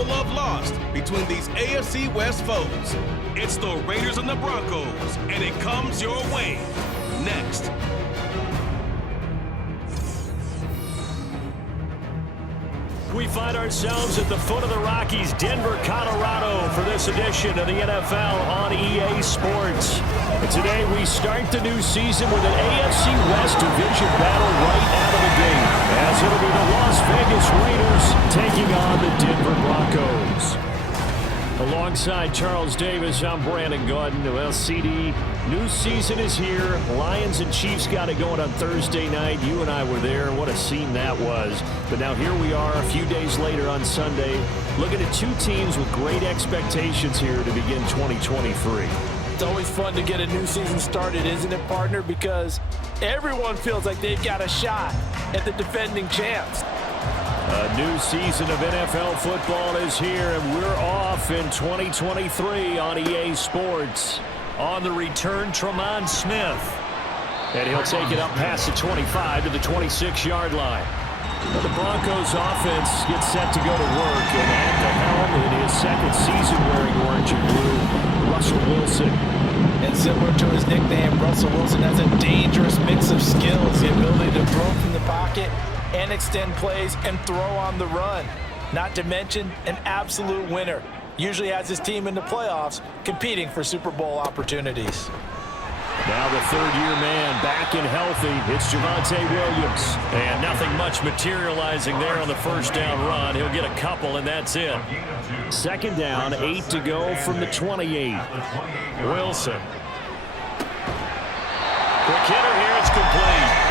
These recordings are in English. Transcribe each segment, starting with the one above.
no love lost between these AFC West foes. It's the Raiders and the Broncos, and it comes your way next. We find ourselves at the foot of the Rockies, Denver, Colorado, for this edition of the NFL on EA Sports. And today we start the new season with an AFC West division battle right out of the gate, as it'll be the Las Vegas Raiders taking on the Denver Broncos. Alongside Charles Davis, I'm Brandon Gordon. Well, CD, new season is here. Lions and Chiefs got it going on Thursday night. You and I were there. What a scene that was. But now here we are a few days later on Sunday, looking at two teams with great expectations here to begin 2023. It's always fun to get a new season started, isn't it, partner? Because everyone feels like they've got a shot at the defending champs. A new season of NFL football is here, and we're off in 2023 on EA Sports. On the return, Tremont Smith. And he'll take it up past the 25 to the 26-yard line. But the Broncos offense gets set to go to work, and at the helm in his second season wearing orange and blue, Russell Wilson. And similar to his nickname, Russell Wilson has a dangerous mix of skills, the ability to throw from the pocket and extend plays and throw on the run. Not to mention an absolute winner. Usually has his team in the playoffs competing for Super Bowl opportunities. Now the third-year man back and healthy. It's Javonte Williams. And nothing much materializing there on the first down run. He'll get a couple, and that's it. Second down, 8 to go from the 28. Wilson. Quick hitter here, it's complete.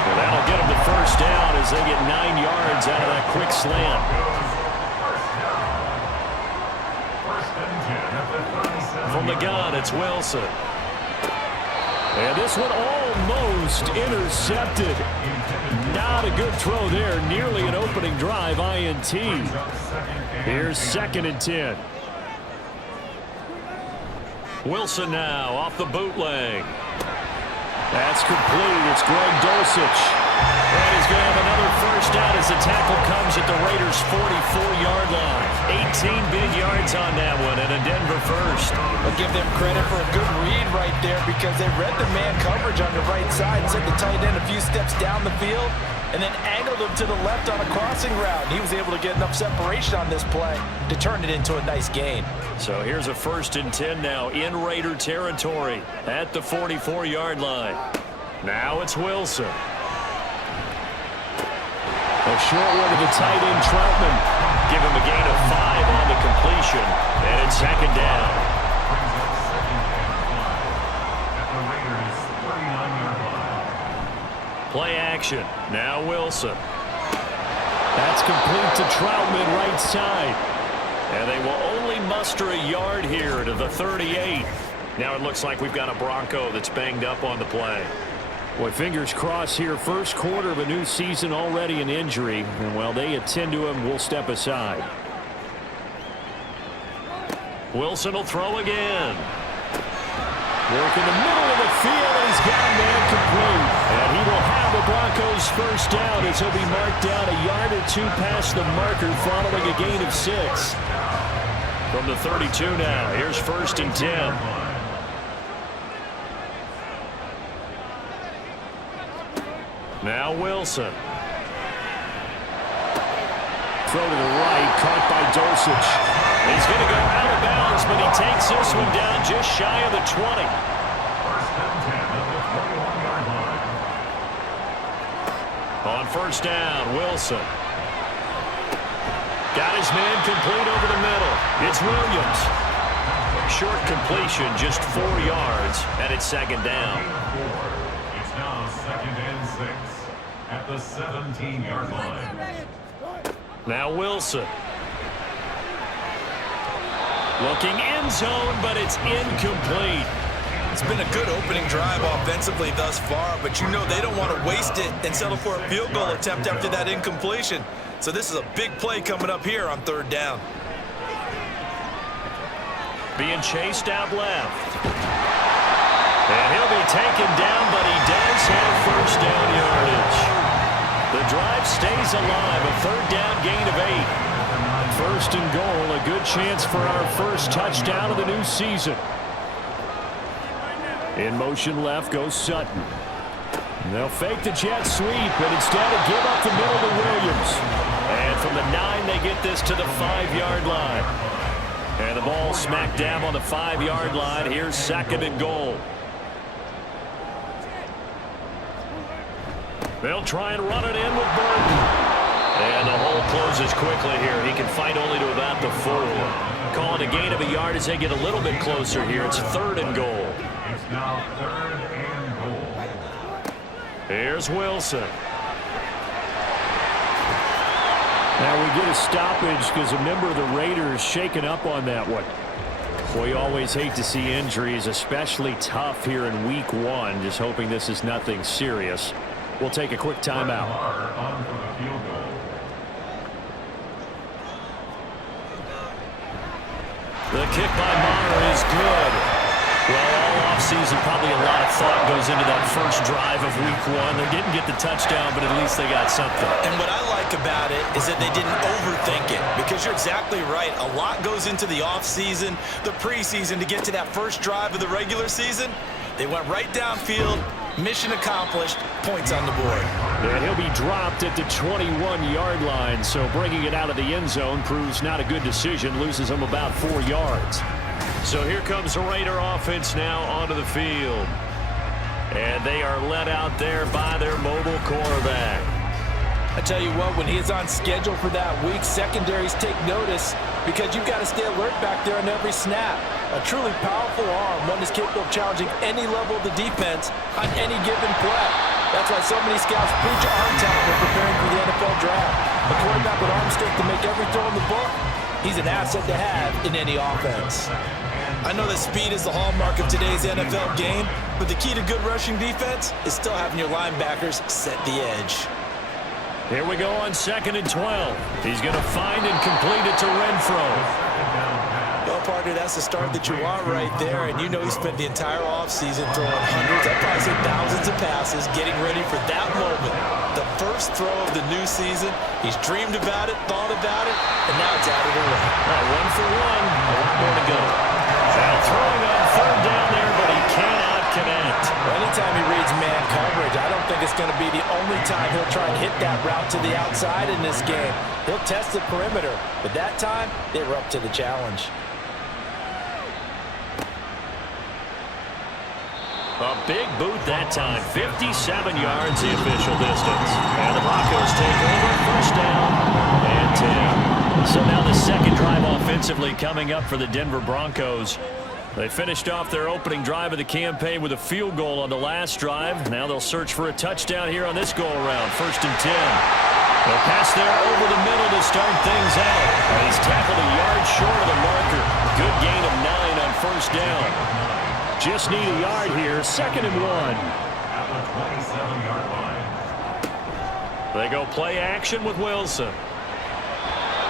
Well, that'll get him the first down as they get 9 yards out of that quick slant. From the gun, it's Wilson. And this one almost intercepted. Not a good throw there. Nearly an opening drive INT. Here's 2nd and 10. Wilson now off the bootleg. That's complete. It's Greg Dulcich. And he's going to have another first down as the tackle comes at the Raiders' 44-yard line. 18 big yards on that one, and a Denver first. I'll give them credit for a good read right there because they read the man coverage on the right side and sent the tight end a few steps down the field and then angled him to the left on a crossing route. He was able to get enough separation on this play to turn it into a nice gain. So here's a 1st and 10 now in Raider territory at the 44-yard line. Now it's Wilson. A short one to the tight end, Troutman. Give him a gain of 5 on the completion, and it's 2nd down. Play action. Now Wilson. That's complete to Troutman, right side. And they will only muster a yard here to the 38. Now it looks like we've got a Bronco that's banged up on the play. Boy, fingers crossed here. First quarter of a new season, already an injury. And while they attend to him, we'll step aside. Wilson will throw again. Work in the middle of the field, and he's got a man complete. And he will have the Broncos first down as he'll be marked down a yard or two past the marker following a gain of 6. From the 32 now, here's 1st and 10. Now Wilson. Throw to the right, caught by Dulcich. He's going to go out of bounds, but he takes this one down just shy of the 20. On first down, Wilson. Got his man complete over the middle. It's Williams. Short completion, just 4 yards, and it's 2nd down. It's now 2nd and 6 at the 17-yard line. Now Wilson. Looking end zone, but it's incomplete. It's been a good opening drive offensively thus far, but you know they don't want to waste it and settle for a field goal attempt after that incompletion. So this is a big play coming up here on 3rd down. Being chased out left. And he'll be taken down, but he does have first down yardage. The drive stays alive, a 3rd down gain of 8. first and goal. A good chance for our first touchdown of the new season. In motion left goes Sutton. They'll fake the jet sweep, but instead give up the middle to Williams. And from the 9, they get this to the 5-yard line. And the ball smack dab on the 5-yard line. Here's second and goal. They'll try and run it in with Burton. And the hole closes quickly here. He can fight only to about the 4. Calling a gain of a yard as they get a little bit closer here. It's third and goal. It's now third and goal. Here's Wilson. Now we get a stoppage because a member of the Raiders shaken up on that one. We always hate to see injuries, especially tough here in week 1. Just hoping this is nothing serious. We'll take a quick timeout. On for the field goal. The kick by Maher is good. Well, all offseason, probably a lot of thought goes into that first drive of week 1. They didn't get the touchdown, but at least they got something. And what I like about it is that they didn't overthink it, because you're exactly right. A lot goes into the offseason, the preseason, to get to that first drive of the regular season. They went right downfield, mission accomplished, points on the board. And he'll be dropped at the 21-yard line, so bringing it out of the end zone proves not a good decision, loses him about 4 yards. So here comes the Raider offense now onto the field. And they are led out there by their mobile quarterback. I tell you what, when he is on schedule for that week, secondaries take notice because you've got to stay alert back there on every snap. A truly powerful arm, one is capable of challenging any level of the defense on any given play. That's why so many scouts preach arm talent when preparing for the NFL draft. A quarterback with arm strength to make every throw in the book, he's an asset to have in any offense. I know that speed is the hallmark of today's NFL game, but the key to good rushing defense is still having your linebackers set the edge. Here we go on 2nd and 12. He's going to find and complete it to Renfro. Well, partner, that's the start that you want right there, and you know he spent the entire offseason throwing hundreds, I'd probably say thousands of passes, getting ready for that moment. The first throw of the new season. He's dreamed about it, thought about it, and now it's out of the way. Well, 1 for 1, a lot more to go. Now throwing on 3rd down there, but he cannot connect. Well, anytime he reads man coverage, I don't think it's going to be the only time he'll try and hit that route to the outside in this game. He'll test the perimeter, but that time, they were up to the challenge. A big boot that time, 57 yards the official distance. And the Broncos take over, first down and 10. So now the second drive offensively coming up for the Denver Broncos. They finished off their opening drive of the campaign with a field goal on the last drive. Now they'll search for a touchdown here on this go-around, 1st and 10. They'll pass there over the middle to start things out. And he's tackled a yard short of the marker. Good gain of 9 on first down. Just need a yard here, 2nd and 1. At the 27-yard line. They go play action with Wilson.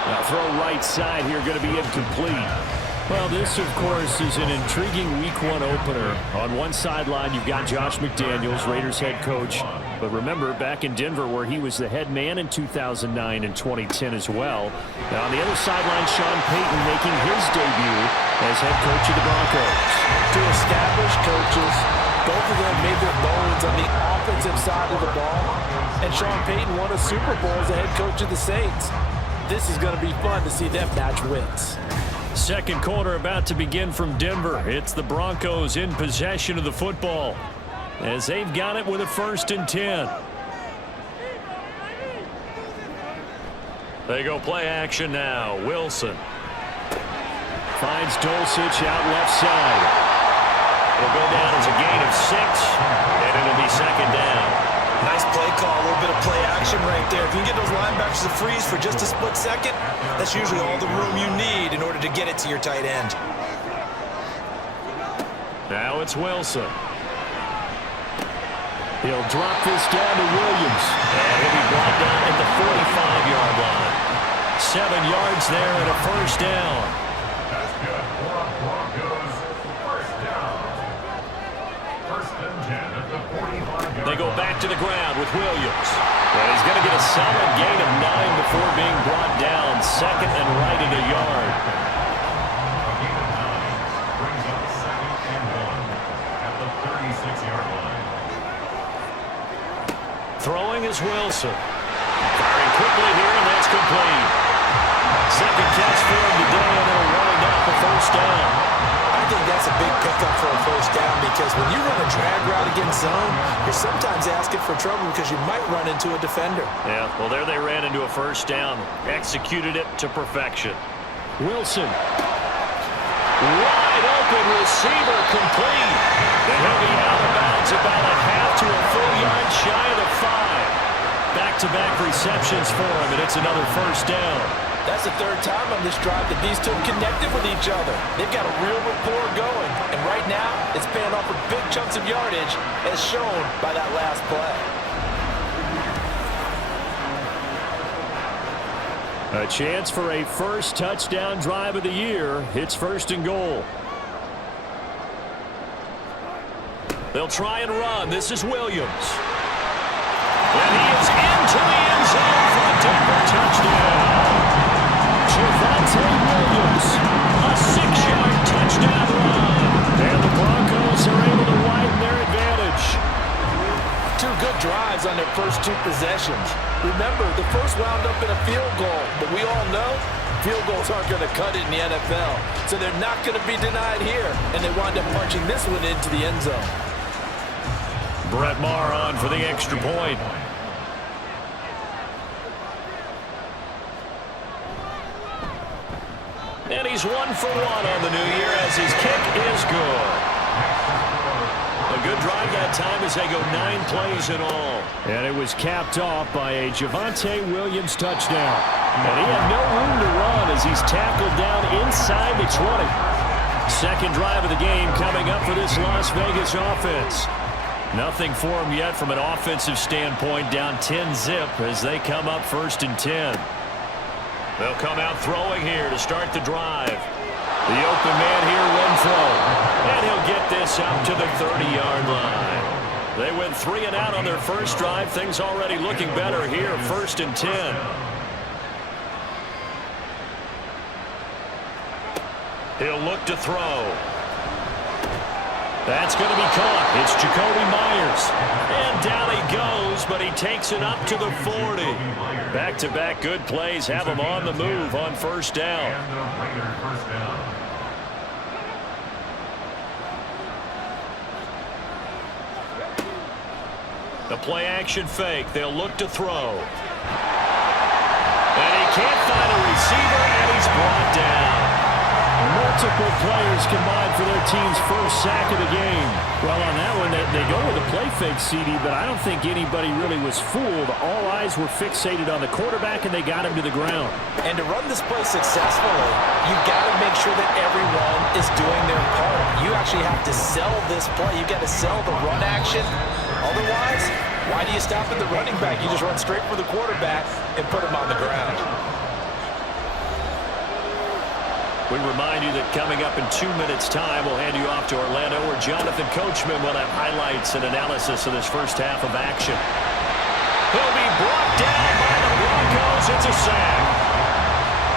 Now throw right side here, going to be incomplete. Well, this, of course, is an intriguing week 1 opener. On one sideline, you've got Josh McDaniels, Raiders head coach. But remember, back in Denver, where he was the head man in 2009 and 2010 as well. Now, on the other sideline, Sean Payton making his debut as head coach of the Broncos. Two established coaches, both of them made their bones on the offensive side of the ball. And Sean Payton won a Super Bowl as the head coach of the Saints. This is going to be fun to see them match wins. Second quarter about to begin from Denver. It's the Broncos in possession of the football as they've got it with a 1st and 10. They go play action now. Wilson finds Dulcich out left side. Will go down as a gain of 6, and it'll be 2nd down. Nice play call, a little bit of play action right there. If you can get those linebackers to freeze for just a split second, that's usually all the room you need in order to get it to your tight end. Now it's Wilson. He'll drop this down to Williams. And he'll be brought down at the 45-yard line. 7 yards there and a first down. That's good for Broncos. First down. 1st and 10 at the 45-yard line. They go back to the ground with Williams. And he's going to get a solid gain of 9 before being brought down. Second and right at a yard. A gain of 9 brings up 2nd and 1 at the 36-yard line. Throwing is Wilson. Firing quickly here, and that's complete. Second catch for him today, and it'll wind up a first down. I think that's a big pickup for a first down because when you run a drag route against zone, you're sometimes asking for trouble because you might run into a defender. Yeah, well, there they ran into a first down. Executed it to perfection. Wilson. Wide open receiver complete. And he'll be out of bounds about a half to a full yard shy of the 5. Back-to-back receptions for him, and it's another first down. That's the third time on this drive that these two have connected with each other. They've got a real rapport going. And right now, it's paying off with big chunks of yardage, as shown by that last play. A chance for a first touchdown drive of the year. It's 1st and goal. They'll try and run. This is Williams. And he is into the end zone for the Denver touchdown. Javonte Williams, a 6-yard touchdown run. And the Broncos are able to widen their advantage. 2 good drives on their first 2 possessions. Remember, the first wound up in a field goal, but we all know field goals aren't going to cut it in the NFL. So they're not going to be denied here, and they wind up punching this one into the end zone. Brett Maher on for the extra point. And he's 1 for 1 on the new year as his kick is good. A good drive that time as they go 9 plays in all. And it was capped off by a Javonte Williams touchdown. And he had no room to run as he's tackled down inside the 20. Second drive of the game coming up for this Las Vegas offense. Nothing for him yet from an offensive standpoint, down 10-zip as they come up 1st and 10. They'll come out throwing here to start the drive. The open man here, Renfro. And he'll get this up to the 30-yard line. They went 3 and out on their first drive. Things already looking better here, 1st and 10. He'll look to throw. That's going to be caught. It's Jacoby Myers. And down he goes, but he takes it up to the 40. Back-to-back good plays have him on the move on first down. And the Raider first down. The play-action fake. They'll look to throw. And he can't find a receiver, and he's brought down. Multiple players combined for their team's first sack of the game. Well, on that one, they go with a play fake, CD, but I don't think anybody really was fooled. All eyes were fixated on the quarterback, and they got him to the ground. And to run this play successfully, you've got to make sure that everyone is doing their part. You actually have to sell this play. You've got to sell the run action. Otherwise, why do you stop at the running back? You just run straight for the quarterback and put him on the ground. We remind you that coming up in 2 minutes' time, we'll hand you off to Orlando, where Jonathan Coachman will have highlights and analysis of this first half of action. He'll be brought down by the Broncos. It's a sack.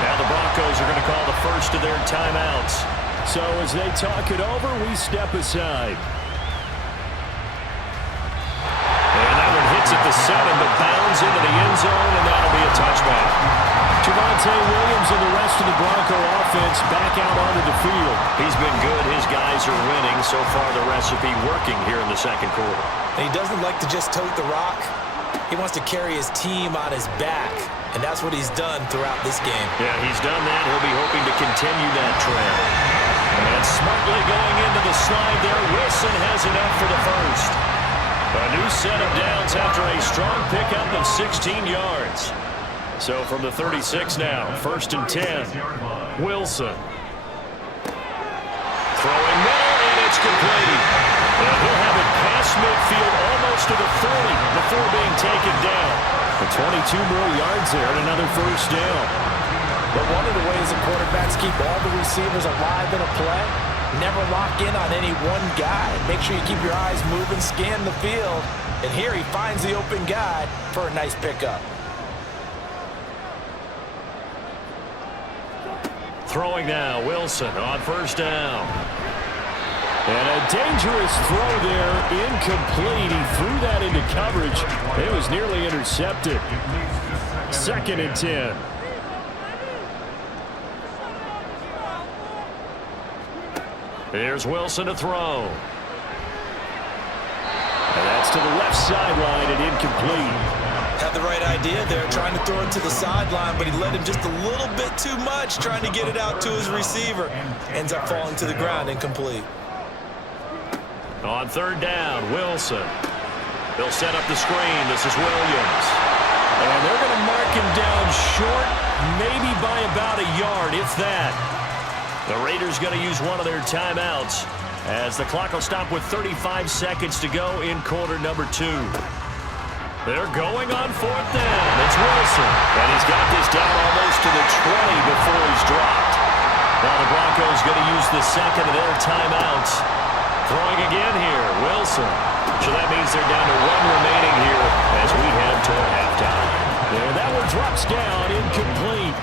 Now the Broncos are going to call the first of their timeouts. So as they talk it over, we step aside. And that one hits at the 7, but bounds into the end zone, and that'll be a touchback. Javonte Williams and the rest of the Bronco offense back out onto the field. He's been good. His guys are winning. So far, the recipe working here in the second quarter. And he doesn't like to just tote the rock. He wants to carry his team on his back, and that's what he's done throughout this game. Yeah, he's done that. He'll be hoping to continue that trend. And smartly going into the slide there, Wilson has enough for the first. A new set of downs after a strong pickup of 16 yards. So from the 36 now, 1st and 10. Wilson. Throwing middle, and it's complete. And he'll have it past midfield almost to the 30 before being taken down. The 22 more yards there and another first down. But one of the ways the quarterbacks keep all the receivers alive in a play Never lock in on any one guy. Make sure you keep your eyes moving, scan the field. And here he finds the open guy for a nice pickup. Throwing now, Wilson on first down. And a dangerous throw there, incomplete. He threw that into coverage. It was nearly intercepted. 2nd and 10. Here's Wilson to throw. And that's to the left sideline and incomplete. Had the right idea there, trying to throw it to the sideline, but he let him just a little bit too much, trying to get it out to his receiver. Ends up falling to the ground, incomplete. On 3rd down, Wilson. They'll set up the screen. This is Williams. And they're going to mark him down short, maybe by about a yard, if that. The Raiders going to use one of their timeouts as the clock will stop with 35 seconds to go in quarter number 2. They're going on 4th down. It's Wilson. And he's got this down almost to the 20 before he's dropped. Now the Broncos going to use the second of their timeouts. Throwing again here, Wilson. So that means they're down to 1 remaining here as we head toward halftime. There, that one drops down, incomplete.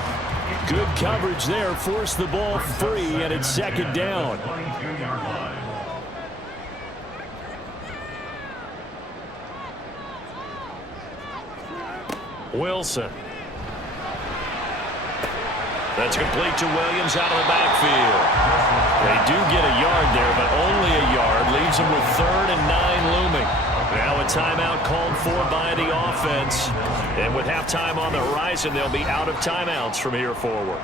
Good coverage there, forced the ball free, and it's 2nd down. Wilson. That's complete to Williams out of the backfield. They do get a yard there, but only a yard. Leaves them with 3rd and 9 looming. Now a timeout called for by the offense. And with halftime on the horizon, they'll be out of timeouts from here forward.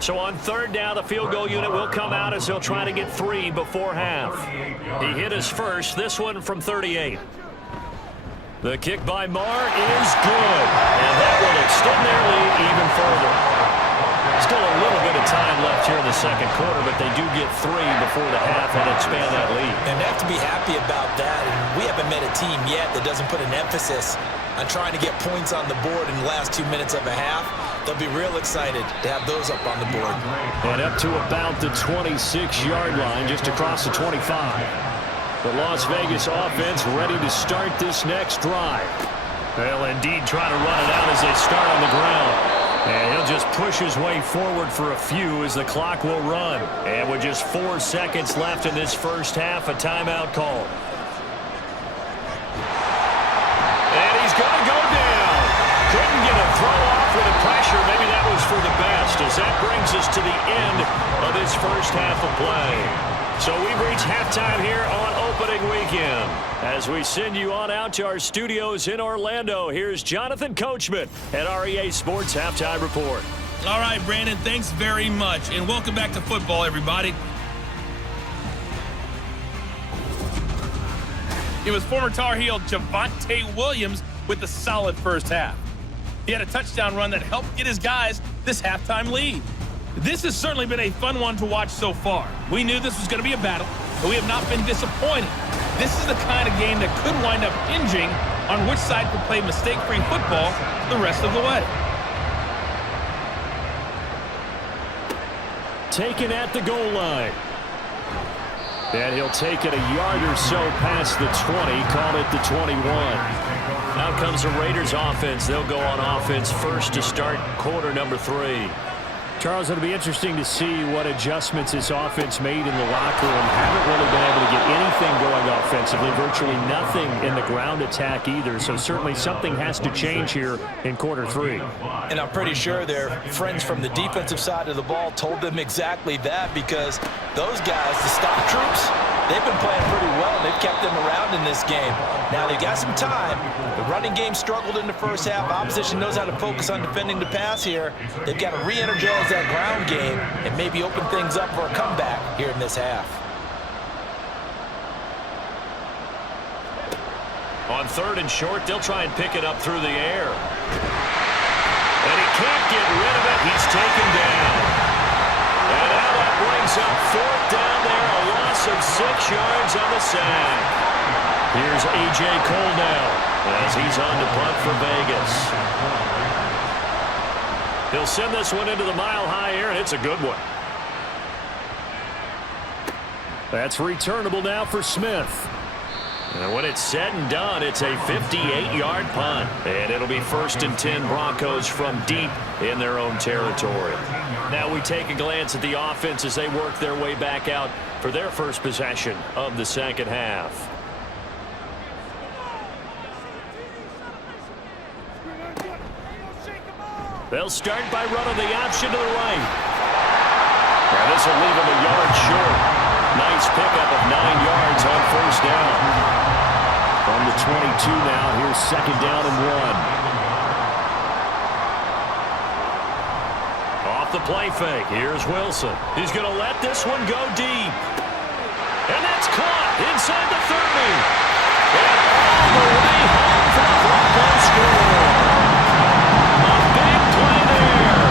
So on 3rd down, the field goal unit will come out as he'll try to get 3 before half. He hit his first, this one from 38. The kick by Marr is good. And that will extend their lead even further. Still a little bit of time left here in the 2nd quarter, but they do get 3 before the half and expand that lead. And they have to be happy about that. And we haven't met a team yet that doesn't put an emphasis on trying to get points on the board in the last 2 minutes of a half. They'll be real excited to have those up on the board. And up to about the 26-yard line, just across the 25. The Las Vegas offense ready to start this next drive. They'll indeed try to run it out as they start on the ground. And he'll just push his way forward for a few as the clock will run. And with just 4 seconds left in this first half, a timeout call. And he's going to go down. Couldn't get a throw off with the pressure. Maybe that was for the best as that brings us to the end of this first half of play. So we've reached halftime here on opening weekend. As we send you on out to our studios in Orlando, here's Jonathan Coachman at REA Sports Halftime Report. All right, Brandon, thanks very much. And welcome back to football, everybody. It was former Tar Heel Javonte Williams with a solid first half. He had a touchdown run that helped get his guys this halftime lead. This has certainly been a fun one to watch so far. We knew this was going to be a battle, but we have not been disappointed. This is the kind of game that could wind up hinging on which side could play mistake-free football the rest of the way. Taken at the goal line. And he'll take it a yard or so past the 20, call it the 21. Now comes the Raiders offense. They'll go on offense first to start quarter number 3. Charles, it'll be interesting to see what adjustments this offense made in the locker room. Haven't really been able to get anything going offensively, virtually nothing in the ground attack either. So certainly something has to change here in quarter 3. And I'm pretty sure their friends from the defensive side of the ball told them exactly that, because those guys, the stock troops, they've been playing pretty well, and they've kept them around in this game. Now, they've got some time. The running game struggled in the first half. Opposition knows how to focus on defending the pass here. They've got to re-energize that ground game and maybe open things up for a comeback here in this half. On 3rd and short, they'll try and pick it up through the air. And he can't get rid of it. He's taken down. And now that brings up 4th down there, a loss of 6 yards on the sack. Here's A.J. Cole now as he's on to punt for Vegas. He'll send this one into the mile high air, and it's a good one. That's returnable now for Smith. And when it's said and done, it's a 58-yard punt. And it'll be 1st and 10 Broncos from deep in their own territory. Now we take a glance at the offense as they work their way back out for their first possession of the second half. They'll start by running the option to the right. Now this will leave them a yard short. Nice pickup of 9 yards on 1st down. From the 22 now, here's 2nd down and 1. Off the play fake, here's Wilson. He's going to let this one go deep. And that's caught inside the 30. And all the way home for the Broncos score. A big play there.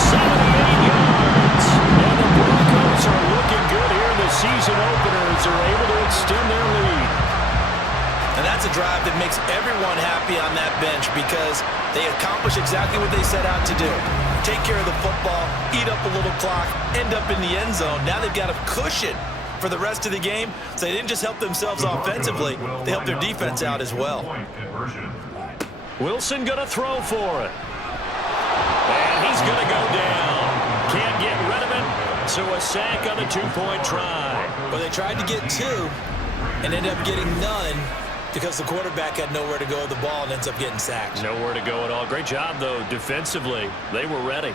78 yards. And the Broncos are looking good here in the season opener as they're able to extend their lead. And that's a drive that makes everyone happy on that bench because they accomplish exactly what they set out to do. Take care of the football, eat up a little clock, end up in the end zone. Now they've got a cushion for the rest of the game. So they didn't just help themselves offensively, they helped their defense out as well. Wilson going to throw for it. And he's going to go down. Can't get rid of it. So a sack on the 2-point try. Well, they tried to get 2 and ended up getting none because the quarterback had nowhere to go with the ball and ends up getting sacked. Nowhere to go at all. Great job, though, defensively. They were ready.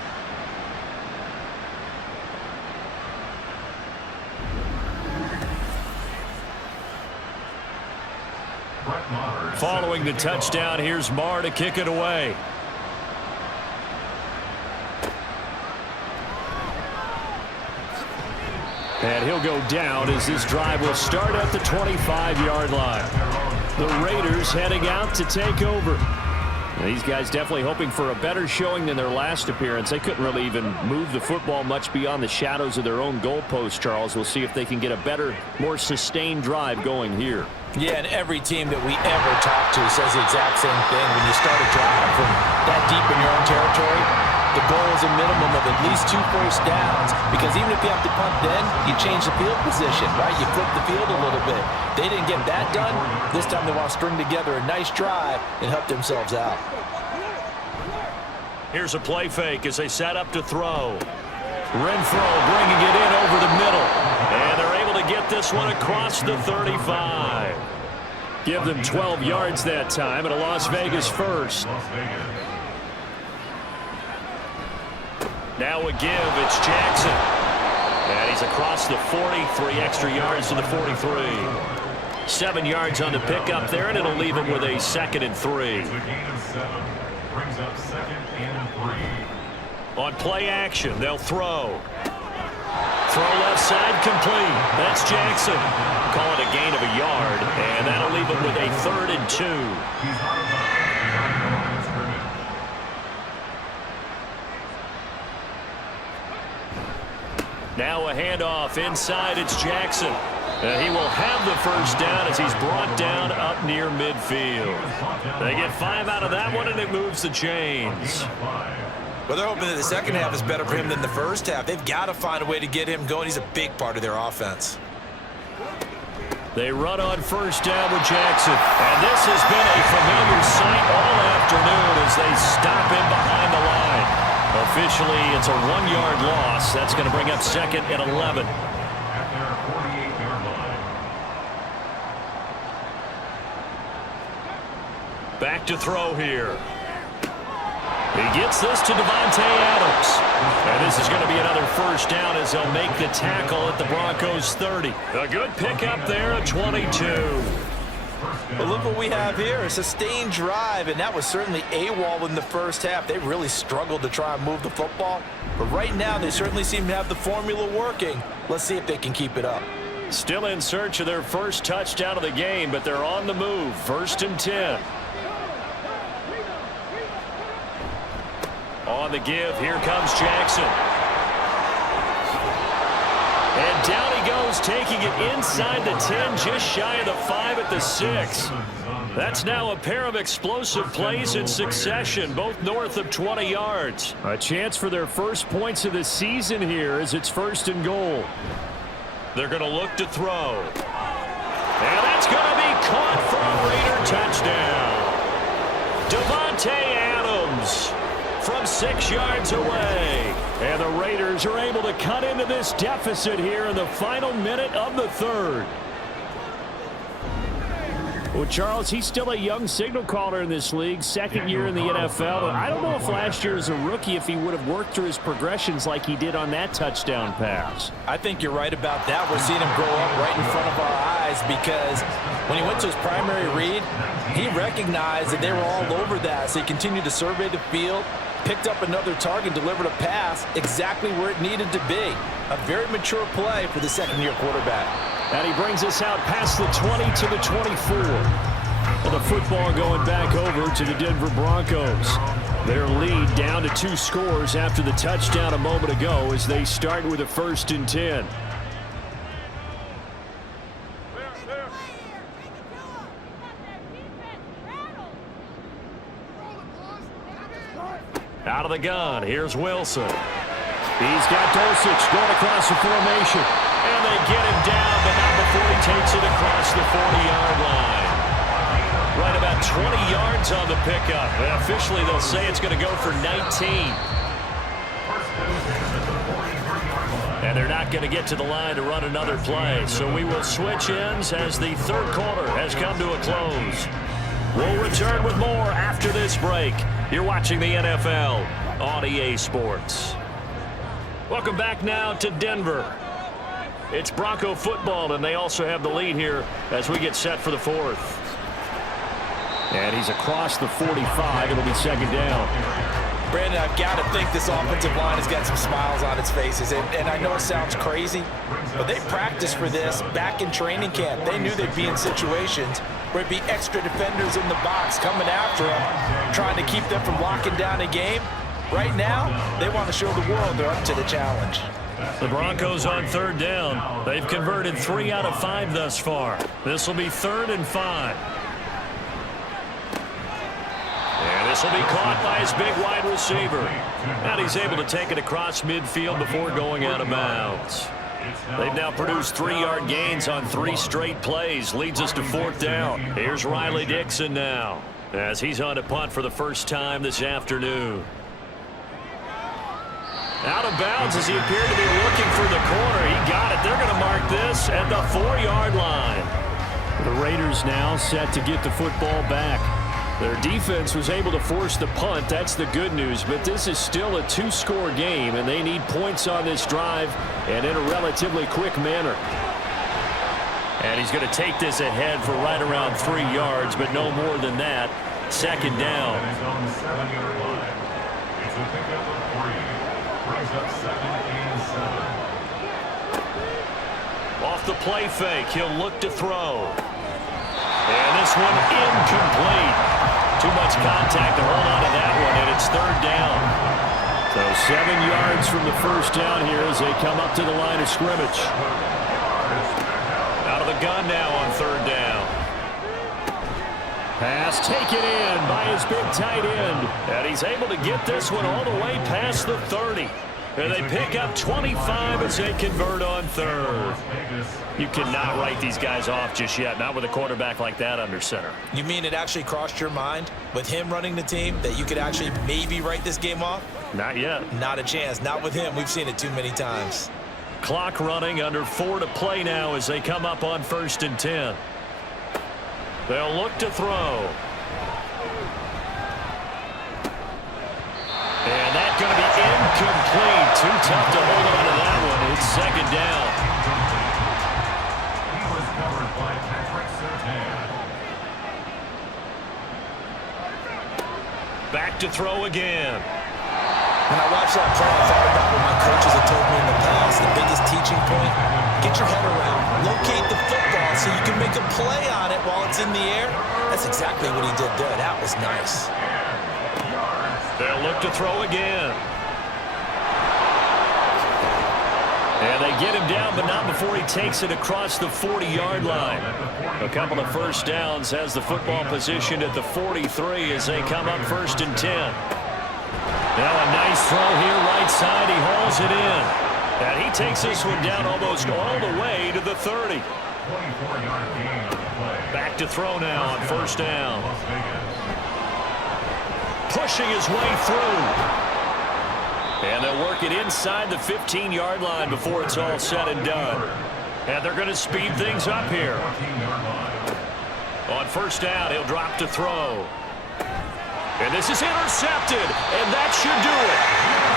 Following the touchdown, here's Marr to kick it away. And he'll go down as this drive will start at the 25-yard line. The Raiders heading out to take over. And these guys definitely hoping for a better showing than their last appearance. They couldn't really even move the football much beyond the shadows of their own goalpost, Charles. We'll see if they can get a better, more sustained drive going here. Yeah, and every team that we ever talk to says the exact same thing. When you start a drive from that deep in your own territory, the goal is a minimum of at least 2 first downs, because even if you have to punt then, you change the field position, right? You flip the field a little bit. They didn't get that done. This time they want to string together a nice drive and help themselves out. Here's a play fake as they set up to throw. Renfro bringing it in over the middle. And they're able to get this one across the 35. Give them 12 yards that time and a Las Vegas first. Now a give, it's Jackson. And he's across the 40, 3 extra yards to the 43. 7 yards on the pickup there, and it'll leave him with a 2nd and 3. A gain of 7. Brings up 2nd and 3. On play action, they'll throw. Throw left side complete. That's Jackson. Call it a gain of a yard, and that'll leave him with a 3rd and 2. He's out of bounds behind the line of scrimmage. Now a handoff inside. It's Jackson. He will have the first down as he's brought down up near midfield. They get 5 out of that one, and it moves the chains. Well, they're hoping that the second half is better for him than the first half. They've got to find a way to get him going. He's a big part of their offense. They run on first down with Jackson. And this has been a familiar sight all afternoon as they stop him behind the line. Officially, it's a 1-yard loss. That's going to bring up 2nd and 11. At their 48-yard line. Back to throw here. He gets this to Devontae Adams. And this is going to be another first down as they'll make the tackle at the Broncos 30. A good pickup there at 22. But look what we have here, a sustained drive, and that was certainly AWOL in the first half. They really struggled to try and move the football. But right now, they certainly seem to have the formula working. Let's see if they can keep it up. Still in search of their first touchdown of the game, but they're on the move. 1st and 10. On the give, here comes Jackson. And down he goes, taking it inside the 10, just shy of the 5 at the 6. That's now a pair of explosive plays in succession, both north of 20 yards. A chance for their first points of the season here as it's 1st and goal. They're going to look to throw. And that's going to be caught for a Raider touchdown. Davante Adams from 6 yards away. And the Raiders are able to cut into this deficit here in the final minute of the third. Well, Charles, he's still a young signal caller in this league, second year in the NFL. I don't know if last year as a rookie, if he would have worked through his progressions like he did on that touchdown pass. I think you're right about that. We're seeing him grow up right in front of our eyes because when he went to his primary read, he recognized that they were all over that. So he continued to survey the field, picked up another target, delivered a pass exactly where it needed to be. A very mature play for the second-year quarterback. And he brings us out past the 20 to the 24. And the football going back over to the Denver Broncos. Their lead down to 2 scores after the touchdown a moment ago as they start with a 1st and 10. Out of the gun, here's Wilson. He's got Dulcich going across the formation. And they get him down, but not before he takes it across the 40-yard line. Right about 20 yards on the pickup. And officially, they'll say it's going to go for 19. And they're not going to get to the line to run another play. So we will switch ends as the third quarter has come to a close. We'll return with more after this break. You're watching the NFL on EA Sports. Welcome back now to Denver. It's Bronco football, and they also have the lead here as we get set for the 4th. And he's across the 45. It'll be 2nd down. Brandon, I've got to think this offensive line has got some smiles on its faces. And I know it sounds crazy, but they practiced for this back in training camp. They knew they'd be in situations where it'd be extra defenders in the box coming after them, trying to keep them from locking down a game. Right now, they want to show the world they're up to the challenge. The Broncos on 3rd down. They've converted 3 out of 5 thus far. This will be 3rd and 5. And this will be caught by his big wide receiver. And he's able to take it across midfield before going out of bounds. They've now produced 3-yard gains on 3 straight plays. Leads us to 4th down. Here's Riley Dixon now as he's on to punt for the first time this afternoon. Out of bounds as he appeared to be looking for the corner. He got it. They're going to mark this at the 4-yard line. The Raiders now set to get the football back. Their defense was able to force the punt. That's the good news. But this is still a 2-score game, and they need points on this drive and in a relatively quick manner. And he's going to take this ahead for right around 3 yards, but no more than that. 2nd down. It's a pickup of 3. Brings up 2nd and 7. Off the play fake, he'll look to throw. And this one incomplete. Too much contact to hold on to that one, and it's 3rd down. So 7 yards from the 1st down here as they come up to the line of scrimmage. Out of the gun now on 3rd down. Pass taken in by his big tight end. And he's able to get this one all the way past the 30. And they pick up 25 as they convert on 3rd. You cannot write these guys off just yet, not with a quarterback like that under center. You mean it actually crossed your mind with him running the team that you could actually maybe write this game off? Not yet. Not a chance. Not with him. We've seen it too many times. Clock running, under 4 to play now as they come up on 1st and 10. They'll look to throw. And that's going to be incomplete. Too tough to hold on to that one. It's 2nd down. He was covered by Patrick Surtain. Back to throw again. When I watched that play, I thought about what my coaches have told me in the past. The biggest teaching point, get your head around. Locate the football so you can make a play on it while it's in the air. That's exactly what he did there. That was nice. They'll look to throw again. And they get him down, but not before he takes it across the 40-yard line. A couple of 1st downs has the football positioned at the 43 as they come up 1st and 10. Now a nice throw here right side. He hauls it in. And he takes this one down almost all the way to the 30. 24-yard gain on the play. Back to throw now on first down. Pushing his way through. And they'll work it inside the 15-yard line before it's all said and done. And they're going to speed things up here. On first down, he'll drop to throw. And this is intercepted, and that should do it.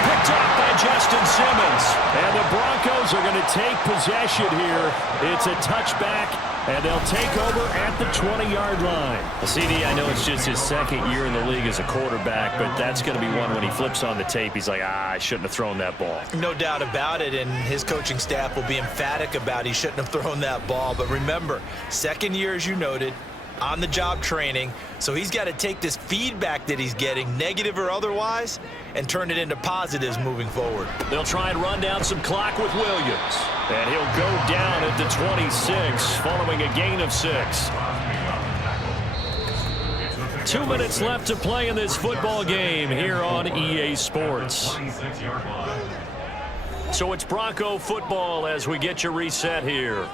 Picked off by Justin Simmons. And the Broncos are going to take possession here. It's a touchback, and they'll take over at the 20-yard line. CD, I know it's just his second year in the league as a quarterback, but that's going to be one when he flips on the tape. He's like, I shouldn't have thrown that ball. No doubt about it, and his coaching staff will be emphatic about he shouldn't have thrown that ball. But remember, second year, as you noted, on-the-job training, so he's got to take this feedback that he's getting, negative or otherwise, and turn it into positives moving forward. They'll try and run down some clock with Williams, and he'll go down at the 26 following a gain of 6. 2 minutes left to play in this football game here on EA Sports. So it's Bronco football as we get you reset here.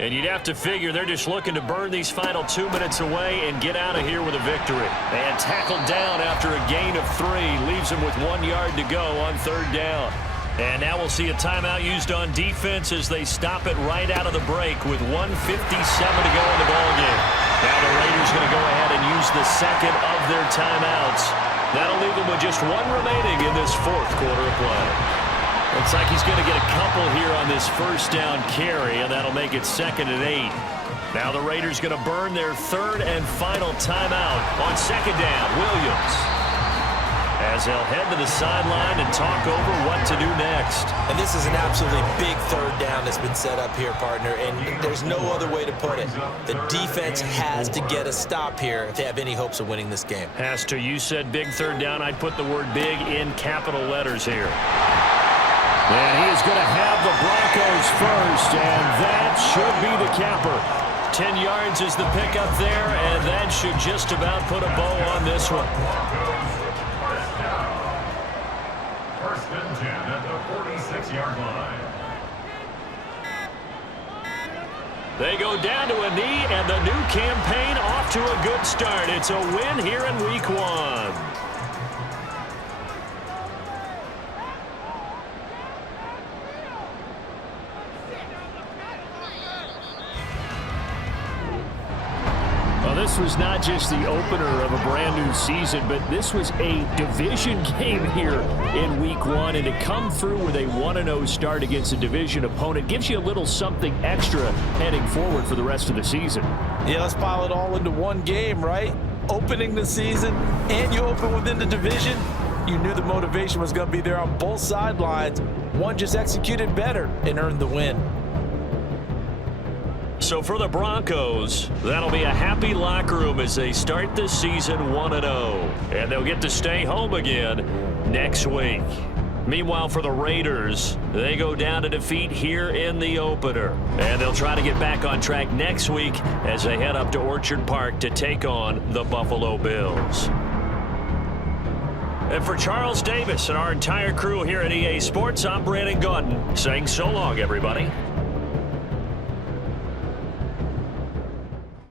And you'd have to figure they're just looking to burn these final 2 minutes away and get out of here with a victory. And tackled down after a gain of 3. Leaves him with 1 yard to go on third down. And now we'll see a timeout used on defense as they stop it right out of the break with 1:57 to go in the ballgame. Now the Raiders going to go ahead and use the second of their timeouts. That'll leave them with just 1 remaining in this fourth quarter of play. Looks like he's going to get a couple here on this first down carry, and that'll make it 2nd and 8. Now the Raiders going to burn their third and final timeout on second down. Williams, as they'll head to the sideline and talk over what to do next. And this is an absolutely big third down that's been set up here, partner, and there's no other way to put it. The defense has to get a stop here if they have any hopes of winning this game. Has to. You said big third down. I'd put the word big in capital letters here. And he is going to have the Broncos first, and that should be the capper. 10 yards is the pickup there, and that should just about put a bow on this one. First and 10 at the 46-yard line. They go down to a knee, and the new campaign off to a good start. It's a win here in Week 1. This was not just the opener of a brand new season, but this was a division game here in Week 1, and to come through with a 1-0 start against a division opponent gives you a little something extra heading forward for the rest of the season. Yeah, let's pile it all into one game, right? Opening the season, and you open within the division. You knew the motivation was going to be there on both sidelines. One just executed better and earned the win. So for the Broncos, that'll be a happy locker room as they start the season 1-0. And they'll get to stay home again next week. Meanwhile, for the Raiders, they go down to defeat here in the opener. And they'll try to get back on track next week as they head up to Orchard Park to take on the Buffalo Bills. And for Charles Davis and our entire crew here at EA Sports, I'm Brandon Gaudin saying so long, everybody.